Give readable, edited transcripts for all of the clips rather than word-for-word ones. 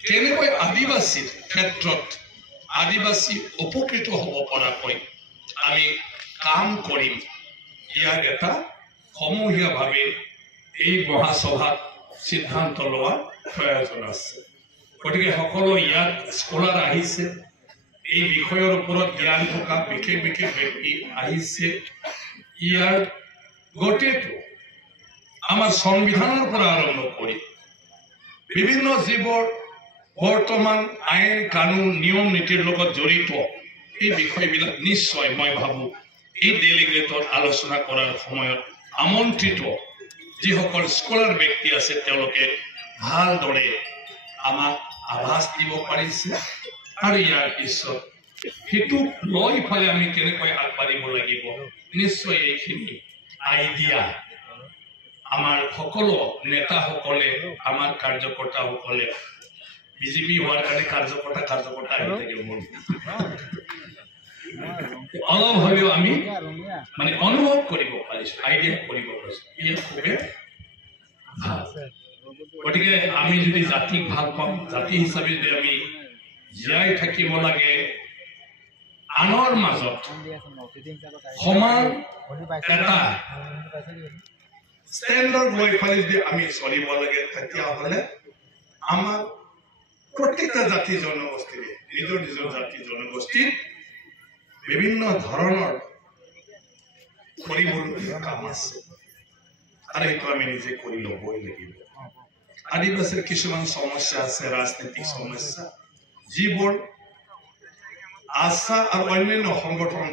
কেনেকৈ আদিবাসীৰ ক্ষেত্ৰত আদিবাসী উপকৃত হ'ব পৰাকৈ আমি কাম কৰিম ইয়াক এটা সমূহীয়াভাৱে এই মহাসভাত সিদ্ধান্ত লোৱাৰ প্ৰয়োজন আছে গতিকে সকলো ইয়াত স্কলাৰ আহিছে এই বিষয়ৰ ওপৰত জ্ঞান থকা বিশেষ ব্যক্তি আহিছে ইয়াৰ গোটেইটো আমাৰ সংবিধানৰ পৰা আৰম্ভ কৰি বিভিন্ন জীৱৰ বৰ্তমান আইন কানুন নিয়ম নীতিৰ লগত জড়িত এই বিষয়বিলাক নিশ্চয় মই ভাবো এই ডেলিগেটৰ আলোচনা কৰাৰ সময়ত আমন্ত্ৰিত যিসকল স্কলাৰ ব্যক্তি আছে তেওঁলোকে ভালদৰে আমাক আভাস দিব পাৰিছে আৰু ইয়াৰ পিছত সেইটো লৈ ফালে আমি কেনেকৈ আগবাঢ়িব লাগিব নিশ্চয় এইখিনি আইডিয়া আমাৰ সকলো নেতাসকলে আমাৰ কাৰ্যকৰ্তাসকলে বিজেপি হোৱাৰ কাৰণে কাৰ্যকৰ্তা আহি থাকিব অলপ হলেও আমি মানে অনুভৱ কৰিব পাৰিছো আইডিয়া কৰিব পাৰিছো ইয়ে খুবেই ভাল গতিকে আমি যদি জাতিক ভাল পাওঁ জাতি হিচাপে যদি আমি জীয়াই থাকিব লাগে আনৰ মাজত সমান এটা ষ্টেণ্ডাৰ্ড লৈ পেলাই যদি আমি চলিব লাগে তেতিয়াহ'লে আমাৰ প্ৰত্যেকটা জাতি জনগোষ্ঠীৰ নিজৰ নিজৰ জাতি জনগোষ্ঠীৰ বিভিন্ন ধৰণৰ কৰিবলগীয়া কাম আছে আৰু এইটো আমি নিজে কৰি ল'বই লাগিব আদিবাসীৰ কিছুমান সমস্যা আছে ৰাজনৈতিক সমস্যা যিবোৰ আশা আৰু অন্যান্য সংগঠন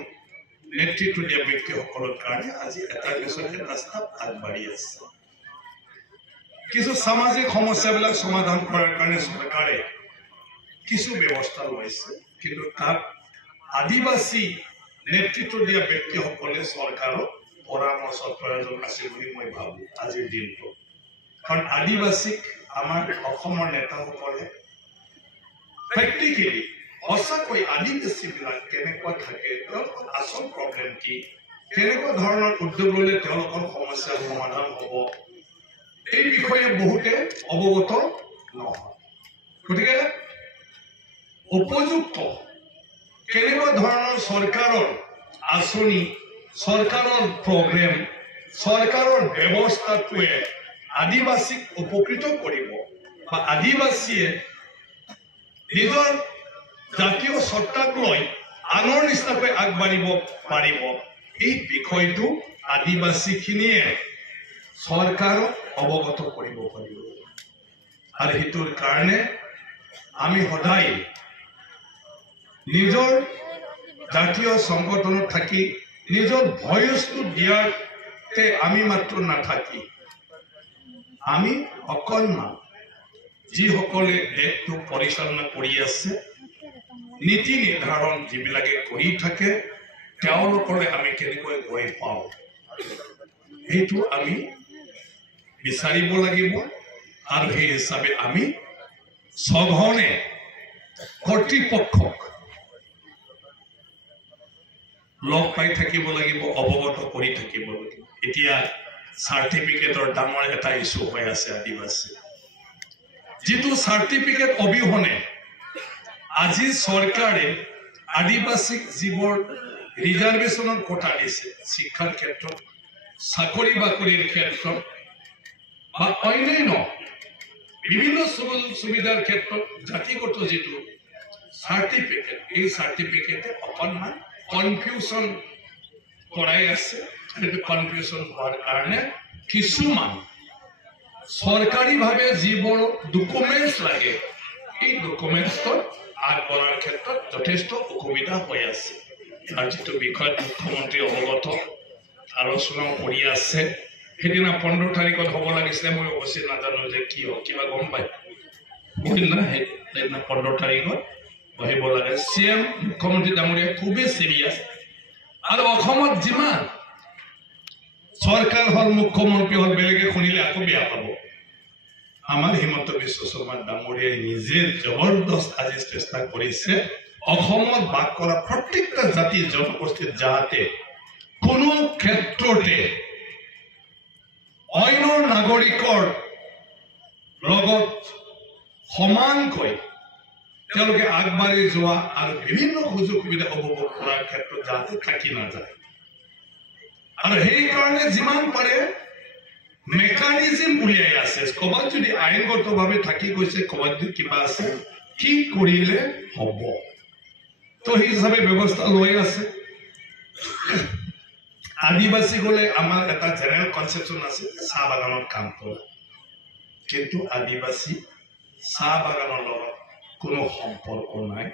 নেতৃত্ব দিয়া ব্যক্তিসকলৰ কাৰণে আজি এটাৰ পিছত এটা ষ্টেপ আগবাঢ়ি আছে কিছু সামাজিক সমস্যাবিলাক সমাধান কৰাৰ কাৰণে চৰকাৰে কিছু ব্যৱস্থা লৈছে কিন্তু তাত আদিবাসী নেতৃত্ব দিয়া ব্যক্তিসকলে চৰকাৰৰ পৰামৰ্শৰ প্ৰয়োজন আছে বুলি মই ভাবো আজিৰ দিনটো কাৰণ আদিবাসীক আমাৰ অসমৰ নেতাসকলে প্ৰেক্টিকেলি সঁচাকৈ আদিবাসীবিলাক কেনেকুৱা থাকে তেওঁলোকৰ আচল প্ৰব্লেম কি কেনেকুৱা ধৰণৰ উদ্যোগ ল'লে তেওঁলোকৰ সমস্যাৰ সমাধান হ'ব এই বিষয়ে বহুতে অৱগত নহয় গতিকে উপযুক্ত কেনেকুৱা ধৰণৰ চৰকাৰৰ আঁচনি চৰকাৰৰ প্ৰগ্ৰেম চৰকাৰৰ ব্যৱস্থাটোৱে আদিবাসীক উপকৃত কৰিব বা আদিবাসীয়ে নিজৰ জাতীয় সত্তাক লৈ আনৰ নিচিনাকৈ আগবাঢ়িব পাৰিব এই বিষয়টো আদিবাসীখিনিয়ে চৰকাৰক অৱগত কৰিব পাৰিব আৰু সেইটোৰ কাৰণে আমি সদায় নিজৰ জাতীয় সংগঠনত থাকি নিজৰ ভয়সটো দিয়াতে আমি মাত্ৰ নাথাকি আমি অকণমান যিসকলে দেশটো পৰিচালনা কৰি আছে নীতি নিৰ্ধাৰণ যিবিলাকে কৰি থাকে তেওঁলোকলৈ আমি কেনেকৈ গৈ পাওঁ সেইটো আমি বিচাৰিব লাগিব আৰু সেই হিচাপে আমি সঘনে কৰ্তৃপক্ষক লগ পাই থাকিব লাগিব অৱগত কৰি থাকিব লাগিব এতিয়া চাৰ্টিফিকেটৰ ডাঙৰ এটা ইছ্যু হৈ আছে আদিবাসী যিটো চাৰ্টিফিকেট অবিহনে আজি চৰকাৰে আদিবাসীক যিবোৰ ৰিজাৰ্ভেশ্যনৰ কোটা দিছে শিক্ষাৰ ক্ষেত্ৰত চাকৰি বাকৰিৰ ক্ষেত্ৰত বা অন্যান্য বিভিন্ন সুবিধাৰ ক্ষেত্ৰত জাতিগত যিটো চাৰ্টিফিকেট এই চাৰ্টিফিকেটে অকণমান কনফিউজন কৰাই আছে কনফিউজন হোৱাৰ কাৰণে কিছুমান চৰকাৰীভাৱে যিবোৰ ডকুমেণ্টছ লাগে এই ডকুমেণ্টছৰ আগবঢ়াৰ ক্ষেত্ৰত যথেষ্ট অসুবিধা হৈ আছে আৰু যিটো বিষয়ত মুখ্যমন্ত্ৰী অৱগত আলোচনাও কৰি আছে সেইদিনা 15 তাৰিখত হ'ব লাগিছিলে মই অৱশ্যে নাজানো যে কি হ'ব কিবা গম পায় সেইদিনা 15 তাৰিখত বহিব লাগে চিএম মুখ্যমন্ত্ৰী ডাঙৰীয়া খুবেই চিৰিয়াছ আৰু অসমত যিমান চৰকাৰ হল মুখ্যমন্ত্ৰী হল বেলেগে শুনিলে আকৌ বেয়া পাব আমাৰ হিমন্ত বিশ্ব শৰ্মা ডাঙৰীয়াই নিজে জবৰদস্ত আজি চেষ্টা কৰিছে অসমত বাস কৰা প্ৰত্যেকটা জাতি জনগোষ্ঠীৰ যাতে কোনো ক্ষেত্ৰতে অন্য নাগৰিকৰ লগত সমানকৈ তেওঁলোকে আগবাঢ়ি যোৱা আৰু বিভিন্ন সুযোগ সুবিধা উপভোগ কৰাৰ ক্ষেত্ৰত যাতে থাকি নাযায় আৰু সেইকাৰণে যিমান পাৰে মেকানিজম উলিয়াই আছে ক'ৰবাত যদি আইনগতভাৱে থাকি গৈছে ক'ৰবাত যদি কিবা আছে কি কৰিলে হ'ব তো সেই হিচাপে ব্যৱস্থা লৈ আছে আদিবাসী গ'লে আমাৰ এটা জেনেৰেল কনচেপশ্যন আছে চাহ বাগানত কাম কৰা কিন্তু আদিবাসী চাহ বাগানৰ লগত কোনো সম্পৰ্ক নাই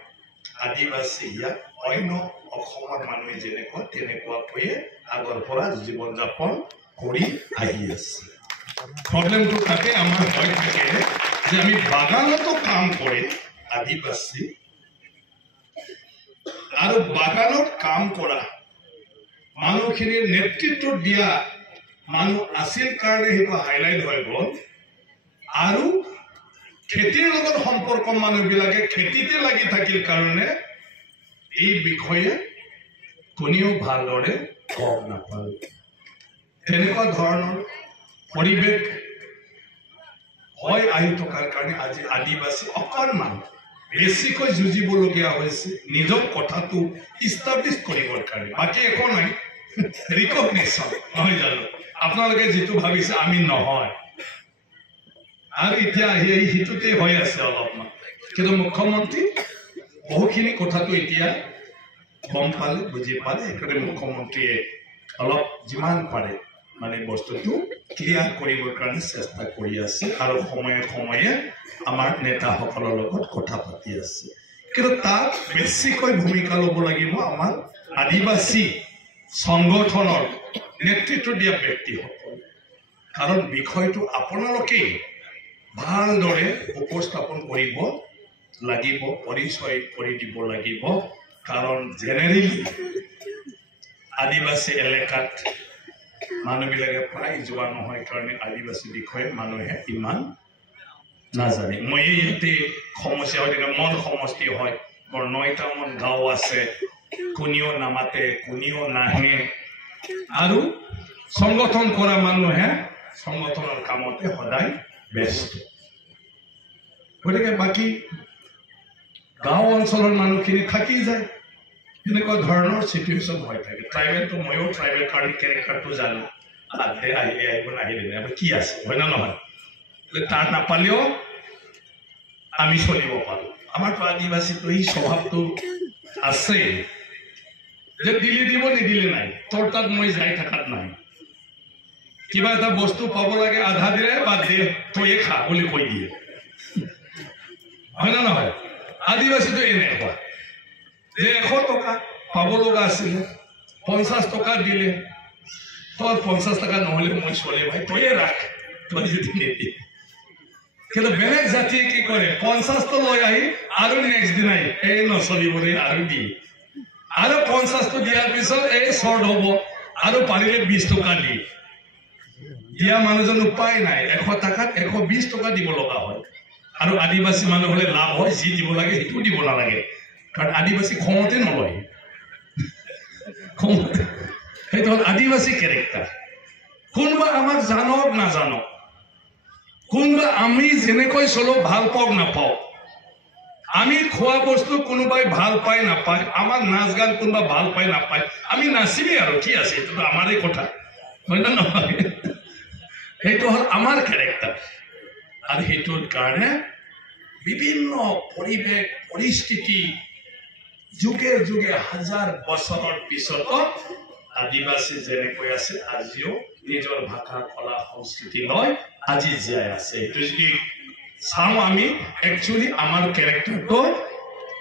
আদিবাসী ইয়াত অন্য অসমৰ মানুহে যেনেকুৱা তেনেকুৱাকৈয়ে আগৰ পৰা জীৱন যাপন কৰি আহি আছে প্ৰব্লেমটো থাকে আমাৰ ভয় থাকে যে আমি বাগানতো কাম কৰি আদিবাসী আৰু বাগানত কাম কৰা মানুহখিনিৰ নেতৃত্ব দিয়া মানুহ আছিল কাৰণে সেইটো হাইলাইট হৈ গ'ল আৰু খেতিৰ লগত সম্পৰ্ক মানুহবিলাকে খেতিতে লাগি থাকিল কাৰণে এই বিষয়ে কোনেও ভালদৰে গম নাপাল তেনেকুৱা ধৰণৰ পৰিৱেশ হয় আহি থকাৰ কাৰণে আজি আদিবাসী অকণমান বেছিকৈ যুঁজিবলগীয়া হৈছে নিজৰ কথাটো ইষ্টাব্লিছ কৰিবৰ কাৰণে বাকী একো নাই ৰিকগনিশ্যন নহয় জানো আপোনালোকে যিটো ভাবিছে আমি নহয় আৰু এতিয়া এই হিতুতে হৈ আছে অলপমান কিন্তু মুখ্যমন্ত্ৰী বহুখিনি কথাটো এতিয়া গম পালে বুজি পালে সেইকাৰণে মুখ্যমন্ত্ৰীয়ে অলপ যিমান পাৰে মানে বস্তুটো ক্লিয়াৰ কৰিবৰ কাৰণে চেষ্টা কৰি আছে আৰু সময়ে সময়ে আমাৰ নেতাসকলৰ লগত কথা পাতি আছে কিন্তু তাত বেছিকৈ ভূমিকা ল'ব লাগিব আমাৰ আদিবাসী সংগঠনৰ নেতৃত্ব দিয়া ব্যক্তিসকল কাৰণ বিষয়টো আপোনালোকেই ভালদৰে উপস্থাপন কৰিব লাগিব পৰিচয় কৰি দিব লাগিব কাৰণ জেনেৰেলি আদিবাসী এলেকাত মানুহবিলাকে প্ৰায় যোৱা নহয় কাৰণে আদিবাসী বিষয়ে মানুহে ইমান নাজানে মই ইয়াতে সমস্যা হৈ থাকে মন সমষ্টি হয় মোৰ 9টামান গাঁও আছে কোনেও নামাতে কোনেও নাহে আৰু সংগঠন কৰা মানুহে সংগঠনৰ কামতে সদায় ব্যস্ত গতিকে বাকী গাঁও অঞ্চলৰ মানুহখিনি থাকি যায় এনেকুৱা ধৰণৰ চিটুৱেশ্যন হৈ থাকে ট্ৰাইবেলটো ময়ো ট্ৰাইবেল কাৰণে কেৰেক্টাৰটো জানো আহিলে আহিব নাহিলে আমাৰ কি আছে হয় না নহয় তাৰ নাপালেও আমি চলিব পাৰোঁ আমাৰতো আদিবাসীটো এই স্বভাৱটো আছে যে দিলে দিব নিদিলে নাই তোৰ তাত মই যাই থকাত নাই কিবা এটা বস্তু পাব লাগে আধা দিলে বা দে তয়ে খা বুলি কৈ দিয়ে হয় না নহয় আদিবাসীটো এনেকুৱা যে 100 টকা পাব লগা আছিলে 50 টকা দিলে তোর 50 টাকা নহলে মই চলে ভাই তয়ে রাখ তই যদি নিদি কিন্তু বেলেগ জাতিয়ে কি করে 50 তো লৈ আহি আৰু নেক্সট দিন আহি এই নচলিবৰে আৰু দি আৰু 50 তো দিয়াৰ পিছত এই শৰ্ট হব আৰু পাৰিলে 20 টকা দি দিয়া মানুহজন উপায় নাই 100 টাকাত 120 টকা দিব লগা হয় আৰু আদিবাসী মানুহ হলে লাভ হয় যি দিব লাগে সেইটো দিব নালাগে কাৰণ আদিবাসী খমতে নলয় খমতে সেইটো আদিবাসী ক্যারেক্টার কোনবা আমাক জানক না জানক কোনবা আমি যেনেকৈ চলো ভাল পাওক না পাওক আমি খোৱা বস্তু কোনোবাই ভাল পায় না পায় আমাৰ নাচ গান কোনবা ভাল পায় না পায় আমি নাচিবি আৰু কি আছে এটা আমারই কথা হয় না নহয় সেইটো হল আমার ক্যারেক্টার আর হেতুর কারণে বিভিন্ন পরিবেশ পরিস্থিতি যুগে যুগে হাজার বছৰৰ পিছত আদিবাসী যেনেকৈ আছে আজিও নিজৰ ভাষা কলা সংস্কৃতি লয় আজি জীয়াই আছে এইটো যদি চাওঁ আমি একচুয়ালি আমাৰ ক্যাৰেক্টাৰটো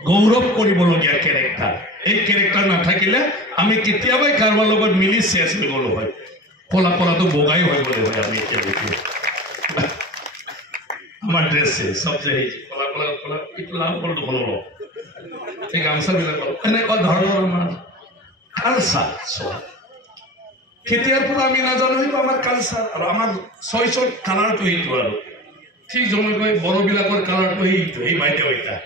গৌৰৱ কৰিবলগীয়া ক্যাৰেক্টাৰ এই ক্যাৰেক্টাৰ নাথাকিলে আমি কেতিয়াবাই কাৰোবাৰ লগত মিলি শেষ হৈ গলো হয় কলা কলাটো বগাই হৈ গ'লে হয় আমি এতিয়া আমাৰ ড্ৰেছে সব যে কলা কলা কলা ইটো লাভ হ'ল দেখোন এই গামচাবিলাক এনেকুৱা ধৰণৰ আমাৰ কালচাৰ খেতিয়াৰ পৰা আমি নাজানো সেইটো আমাৰ কালচাৰ আৰু আমাৰ চইচৰ কালাৰটো সেইটো আৰু ঠিক যেনেকৈ বড়োবিলাকৰ কালাৰটো সেইটো এই বাইদেউ এটা